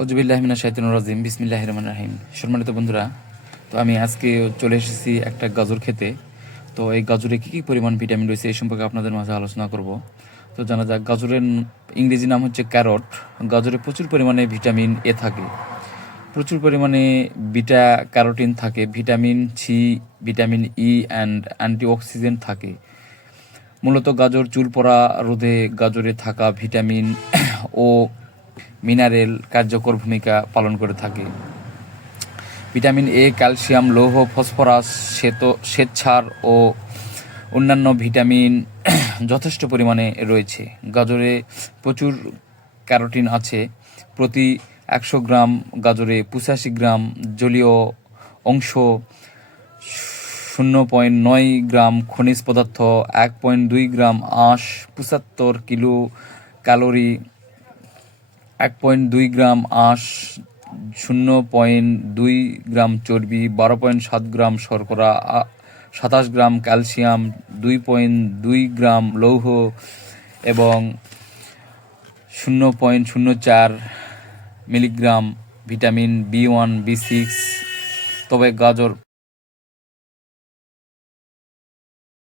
আউযুবিল্লাহি মিনাশ শাইতানির রাজিম বিসমিল্লাহির রহমানির রহিম। সম্মানিত বন্ধুরা, তো আমি আজকে চলে এসেছি একটা গাজর খেতে। তো এই গাজরে কী কী পরিমাণ ভিটামিন রয়েছে এই সম্পর্কে আপনাদের মাঝে আলোচনা করব। তো জানা যাক, গাজরের ইংরেজি নাম হচ্ছে ক্যারট। গাজরে প্রচুর পরিমাণে ভিটামিন এ থাকে, প্রচুর পরিমাণে বিটা ক্যারোটিন থাকে, vitamin C, vitamin E and antioxidant থাকে। মূলত গাজর চুল পড়া রোধে গাজরে থাকা ভিটামিন ও মিনারেল কার্যকর ভূমিকা পালন করে থাকে। ভিটামিন এ, ক্যালসিয়াম, লৌহ, ফসফরাস, শ্বেতসার ও অন্যান্য ভিটামিন যথেষ্ট পরিমাণে রয়েছে। গাজরে প্রচুর ক্যারোটিন আছে। প্রতি 100 গ্রাম গাজরে 85 গ্রাম জলীয় অংশ, 0.9 গ্রাম খনিজ পদার্থ, 1.2 গ্রাম আঁশ, 75 কিলো ক্যালোরি, 1.2 গ্রাম আঁশ, 0.2 গ্রাম চর্বি, 12.7 গ্রাম শর্করা, 27 গ্রাম ক্যালসিয়াম, 2.2 গ্রাম লৌহ এবং 0.04 মিলিগ্রাম ভিটামিন বি1, বি6। তবে গাজর